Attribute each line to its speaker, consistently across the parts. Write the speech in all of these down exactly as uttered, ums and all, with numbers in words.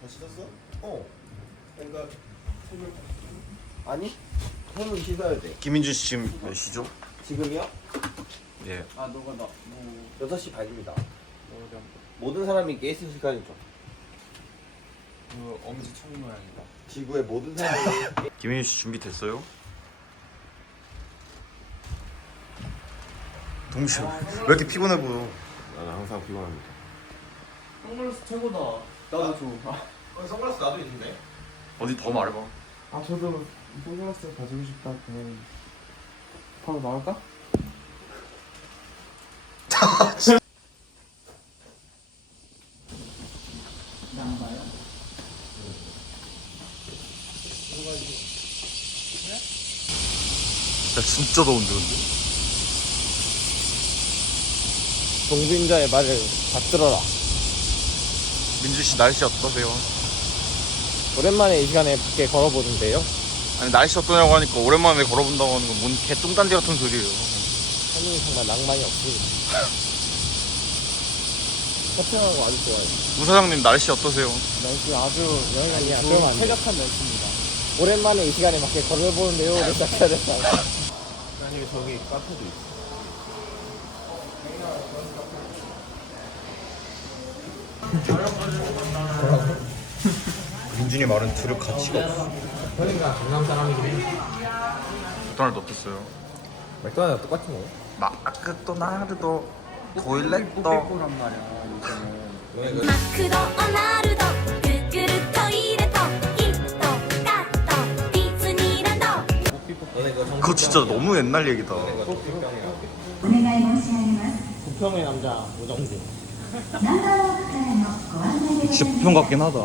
Speaker 1: 씻었어? 어. 그러니까 손을 아니? 손을 씻어야 돼.
Speaker 2: 김민준 씨 지금 몇 시죠?
Speaker 1: 지금이요?
Speaker 2: 예.
Speaker 3: 아 너가 나 뭐
Speaker 1: 여섯 시 반입니다.
Speaker 3: 어려
Speaker 1: 모든 사람이 깨 있을 시간이죠.
Speaker 3: 그 엄지 총 모양이다.
Speaker 1: 지구의 모든 사람이
Speaker 2: 김민준 씨 준비됐어요? 동시 왜 이렇게 피곤해 보여?
Speaker 1: 나는 항상 피곤합니다.
Speaker 3: 선글라스 최고다. 나도 줘. 아,
Speaker 1: 어, 선글라스 나도 있는데.
Speaker 2: 어디 더 말해봐.
Speaker 3: 아 저도 선글라스 가지고 싶다. 그러면 바로 나갈까? 나가요?
Speaker 2: 야 진짜 더운데 근데?
Speaker 1: 동빈자의 말을 받들어라.
Speaker 2: 민준 씨 날씨 어떠세요?
Speaker 1: 오랜만에 이 시간에 밖에 걸어보는데요.
Speaker 2: 아니 날씨 어떠냐고 하니까 오랜만에 걸어본다고 하는 건 뭔 개똥단지 같은 소리예요.
Speaker 1: 하늘이 정말 낭만이 없습니다. 서평하고 아주 좋아요.
Speaker 2: 우 사장님 날씨 어떠세요?
Speaker 3: 날씨 아주 여행
Speaker 1: 아니야,
Speaker 3: 좋은
Speaker 1: 그러면 안 돼.
Speaker 3: 쾌적한 날씨입니다.
Speaker 1: 오랜만에 이 시간에 밖에 걸어보는데요. 시작해야 됐다.
Speaker 3: 아니 저기 카페도 있어.
Speaker 2: 민준이 말은 들을 가치가 없어.
Speaker 1: 그러니까 강남 사람이긴 해.
Speaker 2: 맥도날드 어땠어요?
Speaker 1: 맥도날드 똑같은 거.
Speaker 2: 마크도나르도 토일렛도
Speaker 3: 거란 말이야. 이거는
Speaker 4: マクドナルドググルトイレとヒットカットディズニーランド
Speaker 1: 너네 그거
Speaker 2: 그거 진짜 너무 옛날 얘기다.
Speaker 1: 부평의 남자 오정진.
Speaker 2: 진짜 부평 같긴 하다.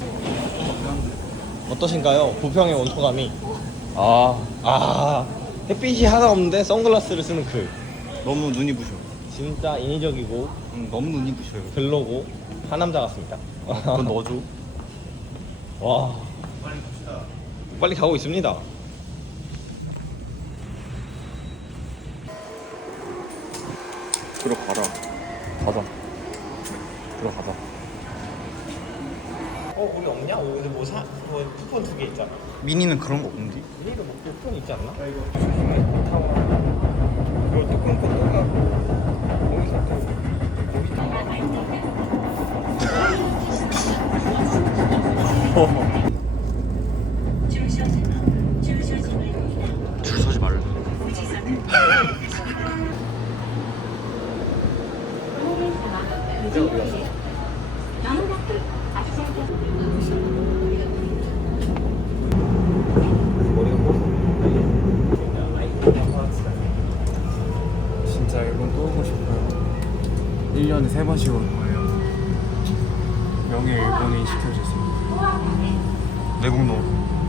Speaker 1: 어떠신가요? 부평의 온통감이.
Speaker 2: 아
Speaker 1: 아 햇빛이 하나 없는데 선글라스를 쓰는 그
Speaker 2: 너무 눈이 부셔.
Speaker 1: 진짜 인위적이고
Speaker 2: 응, 너무 눈이 부셔요.
Speaker 1: 별로고 하남자 같습니다.
Speaker 2: 그건 넣어줘.
Speaker 1: 와 빨리 가고 있습니다.
Speaker 2: 들어가라. 가자. 들어가자.
Speaker 1: 어 우리 없냐? 우리 뭐 사? 뭐 쿠폰 두 개 있잖아.
Speaker 2: 미니는 그런 거 없는데?
Speaker 1: 우리도 뭐 쿠폰 있지 않나? 이거 타고 이거 또 끊고 또 가고 거기서 또 거기
Speaker 2: 줄 서지 말래.
Speaker 1: 이제 어디 갔어?
Speaker 3: 진짜 일본 또 오고 싶어요. 일 년에 세 번씩 올 거예요. 명예 일본인 시켜주세요.
Speaker 2: 내국 노.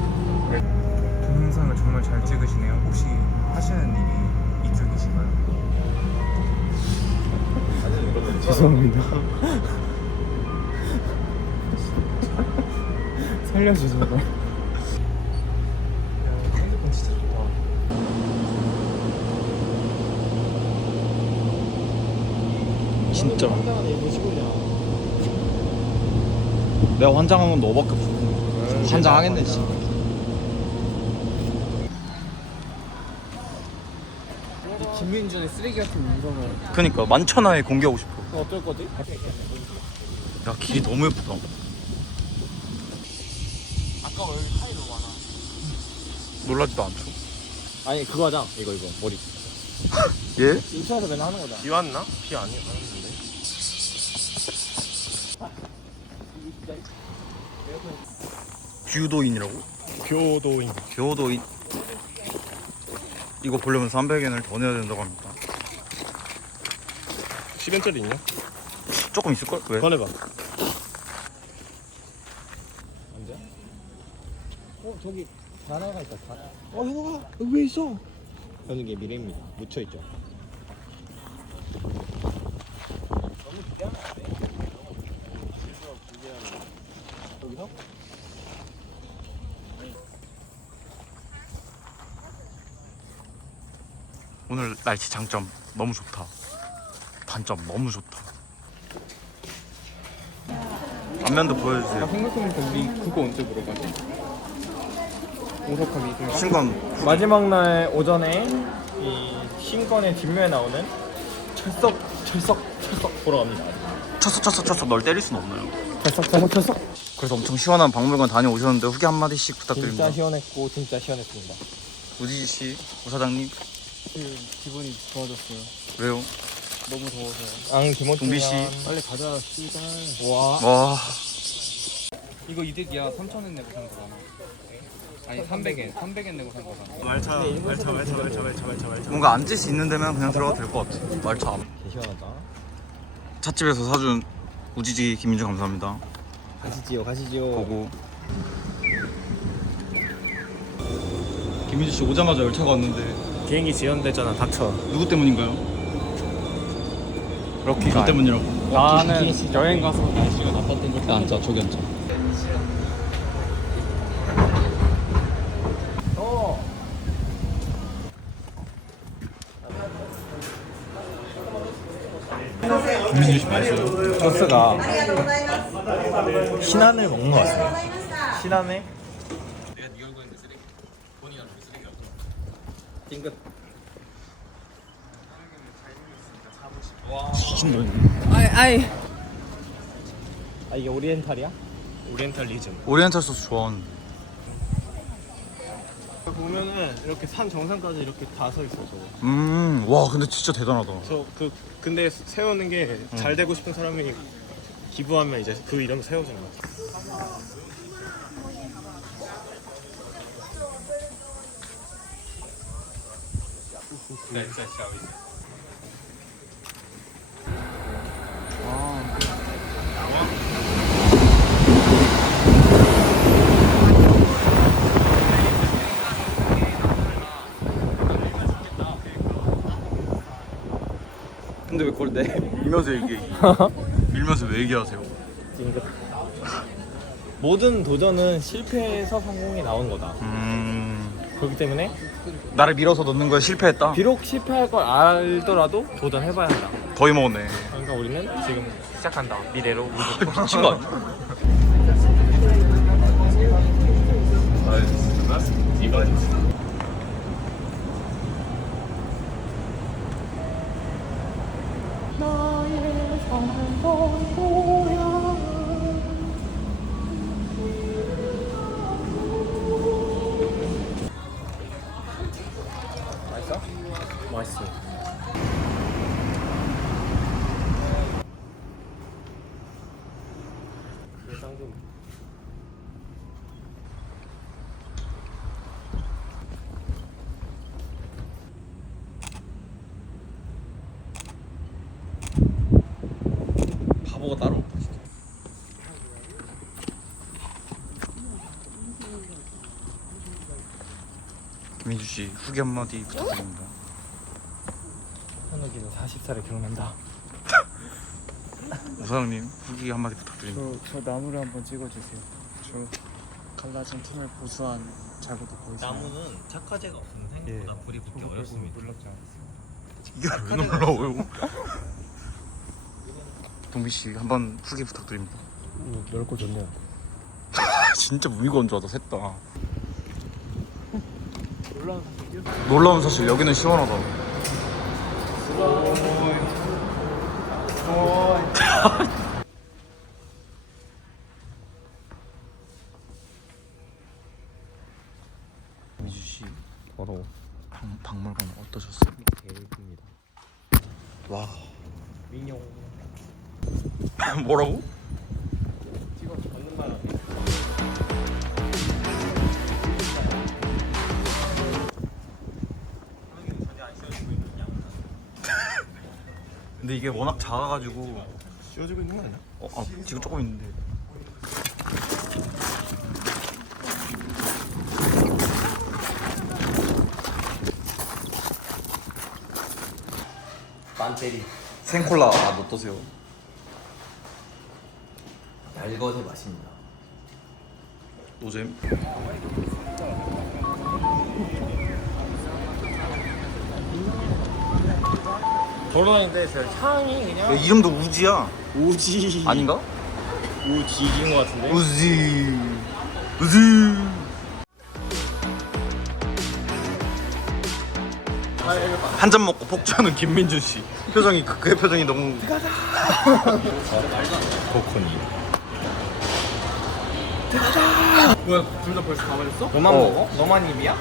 Speaker 3: 동영상을 정말 잘 찍으시네요. 혹시 하시는 일이 이쪽이신가요? 죄송합니다. 살려주세요. 핸드폰 진짜 좋다.
Speaker 2: 진짜.
Speaker 1: 환장하네 이거 시골이야.
Speaker 2: 내가 환장한 건 너밖에 없어. 환장하겠네 진짜.
Speaker 3: 김민준의 쓰레기 같은 인성을
Speaker 2: 그니까 만천하에 공개하고 싶어.
Speaker 1: 어떨 거지?
Speaker 2: 야 길이 너무 예쁘다.
Speaker 1: 아까 왜 여기 타이 너무 많아?
Speaker 2: 놀라지도 않죠?
Speaker 1: 아니 그거 하자. 이거 이거 머리.
Speaker 2: 예?
Speaker 1: 인천에서 맨날 하는 거잖아.
Speaker 3: 비 왔나? 비 아니 왔는데.
Speaker 2: 규도인이라고?
Speaker 3: 교도인.
Speaker 2: 교도인. 이거 보려면 삼백 엔을 더 내야 된다고 합니다.
Speaker 3: 십 엔짜리 있냐?
Speaker 2: 조금 있을걸? 왜?
Speaker 3: 꺼내봐.
Speaker 1: 언제? 어 저기 단어가 있다. 단... 어 현우가 여기 왜 있어? 현우게 미래입니다. 묻혀 있죠. 너무 기대하면 안 돼. 실수하고 기대하면. 여기서?
Speaker 2: 오늘 날씨 장점 너무 좋다. 단점 너무 좋다. 안면도
Speaker 3: 아,
Speaker 2: 보여주세요.
Speaker 3: 생각해보니까 우리 그거 언제 물어봤지? 오석함이 그인가?
Speaker 2: 신건
Speaker 1: 마지막 날 오전에 이 신권의 뒷면에 나오는 철석 철석 철석 보러 갑니다.
Speaker 2: 쳤어 쳤어 쳤어 널 때릴 순 없나요?
Speaker 1: 철석 철석 철석.
Speaker 2: 그래서 엄청 시원한 박물관 다녀오셨는데 후기 한마디씩 부탁드립니다.
Speaker 1: 진짜 시원했고 진짜 시원했습니다.
Speaker 2: 우지지 씨, 부사장님
Speaker 3: 지금 기분이 좋아졌어요.
Speaker 2: 왜요?
Speaker 3: 너무 더워서요.
Speaker 1: 앙 김호준
Speaker 2: 동비 씨.
Speaker 3: 빨리 가자, 씨발.
Speaker 1: 와.
Speaker 2: 와
Speaker 3: 이거 이득이야. 삼천 원 내고 산 거잖아. 아니 삼백 엔, 삼백 엔 내고 산 거잖아.
Speaker 1: 말차 말차 말차 말차 말차 말차 말차.
Speaker 2: 뭔가 앉을 수 있는 데면 그냥 들어가도 될 것 같아. 말차
Speaker 1: 개 시원하다.
Speaker 2: 찻집에서 사준 우지지 김민주 감사합니다.
Speaker 1: 가시지요 가시지요.
Speaker 2: 보고 김민주 씨 오자마자 열차가 왔는데
Speaker 1: 비행기 지연됐잖아. 닥쳐.
Speaker 2: 누구 때문인가요?
Speaker 3: 럭키가
Speaker 2: 너 때문이라고.
Speaker 3: 나는 여행 가서 날씨가 나빴던 적도
Speaker 2: 앉자 저기 앉자.
Speaker 1: 어.
Speaker 2: 김민주 씨 맛있어요?
Speaker 1: 소스가 신안을 먹는 것 같습니다. 신안에 띵긋.
Speaker 3: 아이 아이.
Speaker 1: 아 이게 오리엔탈이야? 오리엔탈리즘.
Speaker 2: 오리엔탈 소스 좋아하는데.
Speaker 1: 보면은 이렇게 산 정상까지 이렇게 다 서 있어 저거.
Speaker 2: 음, 와 근데 진짜 대단하다.
Speaker 1: 저 그 근데 세우는 게 잘 되고 싶은 사람이 기부하면 이제 그 이름 세워주는 거야.
Speaker 2: 근데 왜 그걸 내? 밀면서 얘기해. 밀면서 왜 얘기하세요?
Speaker 1: 띵긋. 모든 도전은 실패에서 성공이 나온 거다.
Speaker 2: 음,
Speaker 1: 그렇기 때문에
Speaker 2: 나를 밀어서 넣는 거에 실패했다.
Speaker 1: 비록 실패할 걸 알더라도 도전해봐야 한다.
Speaker 2: 거의 먹었네.
Speaker 1: 그러니까 우리는 지금 시작한다. 미래로.
Speaker 2: 미친 거 아니야?
Speaker 1: 맛있어? 맛있어. 쌍둥이.
Speaker 2: 바보가 따로 없다 진짜. 김민주 씨 후기 한마디 부탁드립니다.
Speaker 1: 현욱이는 마흔 살에 결혼한다.
Speaker 2: 우사장님 후기 한마디 부탁드립니다.
Speaker 3: 저, 저 나무를 한번 찍어주세요. 저 갈라진 틈을 보수한 자국이 보이시나요?
Speaker 1: 나무는 착화제가 없으면 생각보다 불이 붙기 어렵습니다.
Speaker 3: 놀랍지 않았어요.
Speaker 2: 이게 왜 놀라워요? 동비 씨 한번 후기 부탁드립니다.
Speaker 1: 음, 넓고 좋네요.
Speaker 2: 진짜 무미건조하다 셋 다. 놀라운 사실 여기는 시원하다. 민주 씨
Speaker 1: 더러워.
Speaker 2: 박, 박물관 어떠셨어요?
Speaker 1: 개입니다.
Speaker 2: 와
Speaker 1: 민용.
Speaker 2: 뭐라고?
Speaker 1: 찍어 맞는 말.
Speaker 2: 근데 이게 워낙 작아가지고
Speaker 1: 씌워지고 있는 거 아니야?
Speaker 2: 어, 아, 지금 조금 있는데.
Speaker 1: 만테리.
Speaker 2: 생콜라 맛 어떠세요?
Speaker 1: 날것의 맛입니다.
Speaker 2: 노잼.
Speaker 1: 결혼하는데 저 향이
Speaker 2: 야,
Speaker 1: 그냥
Speaker 2: 이름도 우지야.
Speaker 1: 우지.
Speaker 2: 아닌가?
Speaker 1: 우지인 것 같은데.
Speaker 2: 우지 우지. 한 잔 먹고 폭주하는 김민준 씨 표정이 그, 그의 표정이 너무
Speaker 1: 코코니.
Speaker 3: 뭐야 둘 다 벌써 다 마셨어?
Speaker 1: 너만
Speaker 2: 어.
Speaker 1: 먹어? 너만 입이야?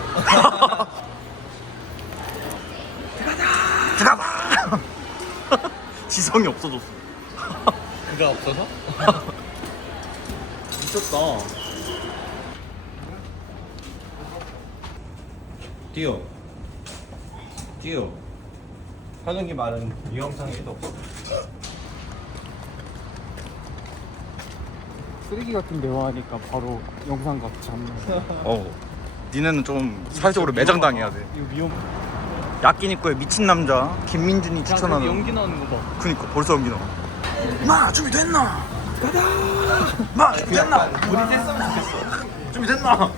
Speaker 2: 들어가. 지성이 없어졌어.
Speaker 1: 그가 없어서?
Speaker 3: 미쳤다.
Speaker 1: 뛰어. 뛰어. 하는 게 말은 이 영상에 도 없어.
Speaker 3: 쓰레기 같은 대화하니까 바로 영상 같지 않나?
Speaker 2: 어. 니네는 좀 사회적으로 매장당해야 돼.
Speaker 3: 이거 위험.
Speaker 2: 야끼니꺼의 미친 남자 김민준이 추천하는.
Speaker 3: 연기 나오는 거 봐.
Speaker 2: 그니까 벌써 연기 나와. 마 준비됐나? 가자. 마 준비됐나?
Speaker 1: 우리 됐으면 좋겠어.
Speaker 2: 준비됐나?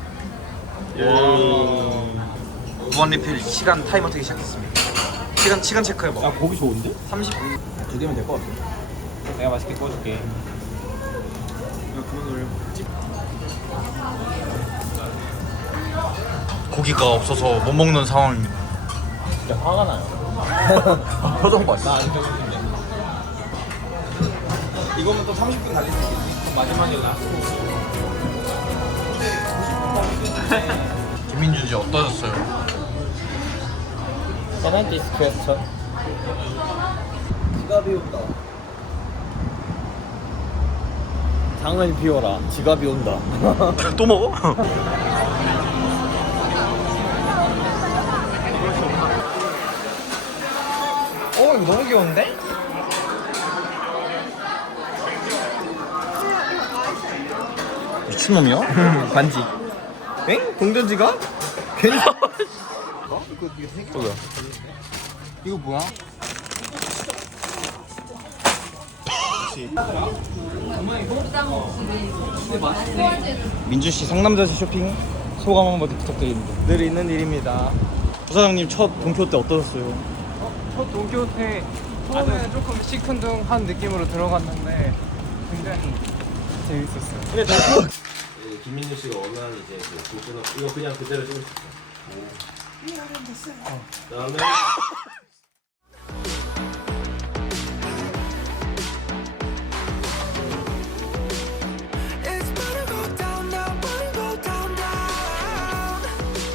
Speaker 2: 무한 리필 시간 타이머 되기 시작했습니다. 시간 시간 체크해봐.
Speaker 1: 야 고기 좋은데?
Speaker 2: 삼십 분.
Speaker 1: 두 개면 될 것 같아. 내가 맛있게 구워줄게.
Speaker 3: 야 그만 놀려.
Speaker 2: 고기가 없어서 못 먹는 상황입니다.
Speaker 1: 진짜 화가 나요.
Speaker 2: 표정 봤어.
Speaker 1: 나안 좋은데. 이거면 또 삼십 분 달릴 수 있겠지. 그럼 마지막에 라스트.
Speaker 2: 김민준 씨 어떠셨어요?
Speaker 1: Can I this question? 지갑이 온다. 장을 비워라. 지갑이 온다.
Speaker 2: 또 먹어?
Speaker 1: 어 이거 너무 귀여운데?
Speaker 2: 미친놈이야?
Speaker 1: 반지. 엥? 동전 지갑? 괜히.
Speaker 2: 뭐야?
Speaker 3: 이거 뭐야?
Speaker 2: 민준 씨 상남자시 쇼핑 소감 한번 부탁드립니다.
Speaker 1: 늘 있는 일입니다.
Speaker 2: 부사장님 첫 동표 때 어떠셨어요?
Speaker 3: 첫 동교태 처음에는 조금 시큰둥한 느낌으로 들어갔는데 굉장히 재밌었어요.
Speaker 1: 근데 저 김민준 씨가 원하는 이제 그 도전 이거 그냥 그대로 찍을 수 있어. 오. 그다음에